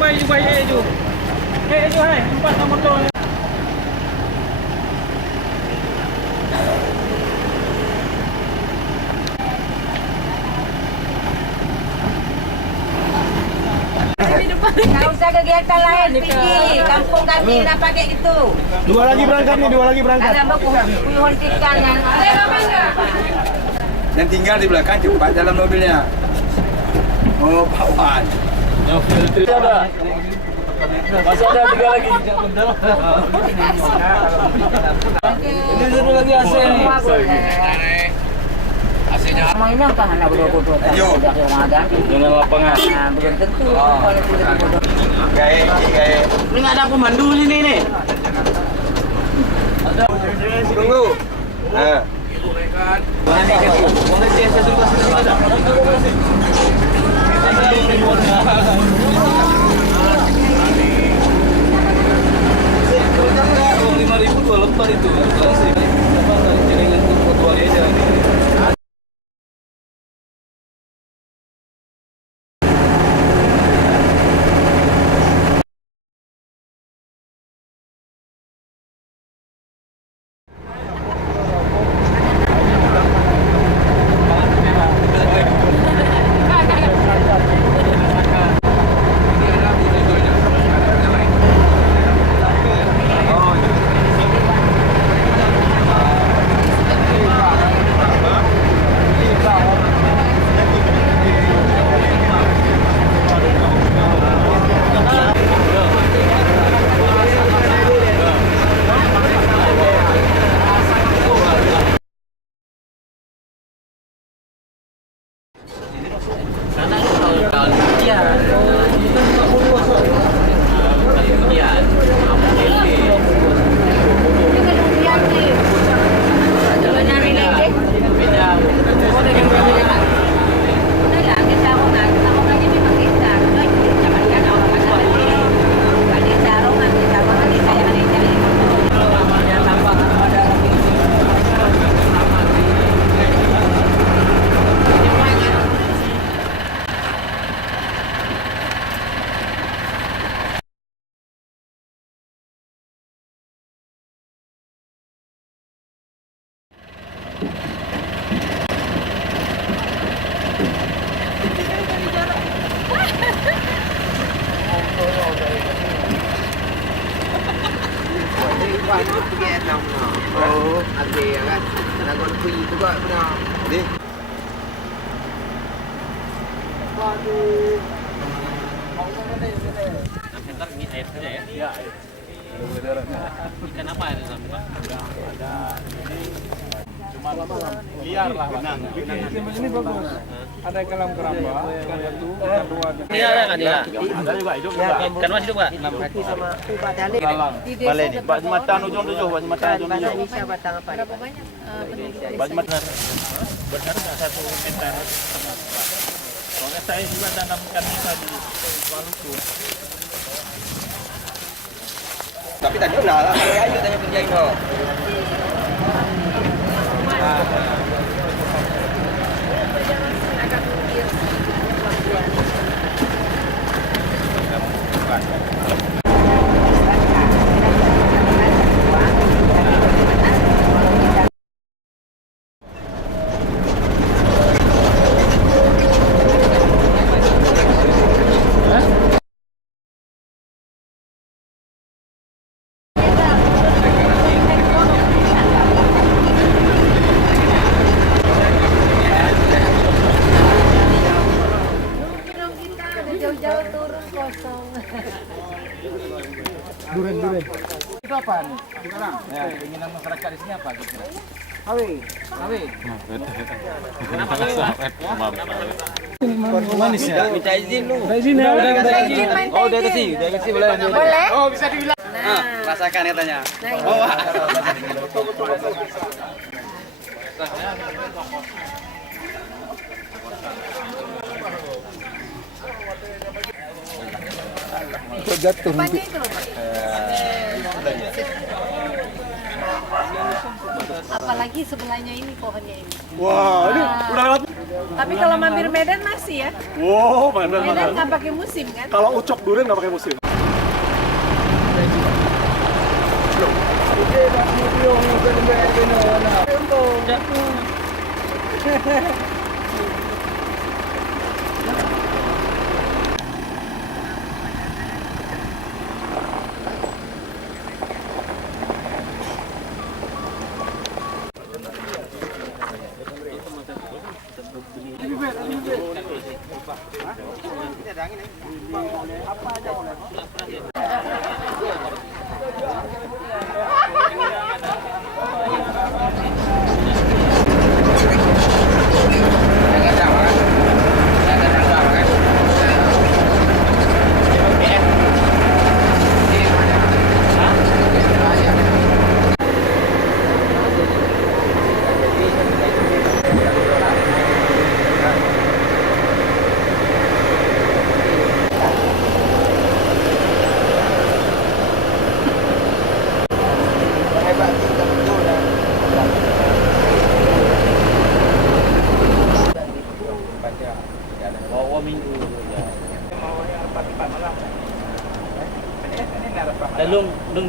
baik ju. Ju hai, empat nomor motor. Nggak usah kegiatan lain, pergi kampung kami lah pakai gitu. Dua lagi berangkat nih, dua lagi berangkat. Ada puyuh tikan yang Yang tinggal di belakang cepat dalam mobilnya. Oh, Pak Wan. Masih ada tiga lagi. Ini satu lagi AC nih. mainnya kan anak bodoh-bodoh. Dengan lapangan. Nah, belum tentu kalau bodoh-bodoh. Gaya. Ini nggak ada pemandu ini nih. Tunggu. Itu. Oh, ada kan. Lagu kuih juga benar. Jadi. Waduh. Ntar ini air saja ya. Iya. Ikan apa ada sama? Ada. Cuma liar lah. Ini bagus. Ada kolam keramba, ikan batu, ikan dua. Ini ada kan ya? Ada juga hidup juga. Ikan mas hidup Pak? Sama ubah dalil. Balik nih. Baju mata ujung tujuh, baju mata ujung tujuh. Indonesia batang apa? Berapa banyak? Baju mata. Berharga 1 meter. Soalnya saya juga tanamkan bisa di Maluku. Tapi tadi udah lah, ayo tanya kerjain dong. Jauh-jauh turun kosong. Duren. Itu apa nih? Sekarang ya, keinginan masyarakat di sini apa kira-kira? Kawin. Kenapa Manis ya. Minta izin lu. Izin ya. Oh, udah kasih boleh. Boleh? Oh, bisa dibilang. Rasakan katanya. Nah, ini. Oh. Kok jatuh Panjang itu loh, Pak. Apalagi sebelahnya ini pohonnya ini. Wah, ini udah lewat. Tapi kalau mampir Medan masih ya. Wow, Medan Medan mana? nggak pakai musim kan? Kalau ucok durian nggak pakai musim. Minggu ya. Mau yang 4 malam. Ini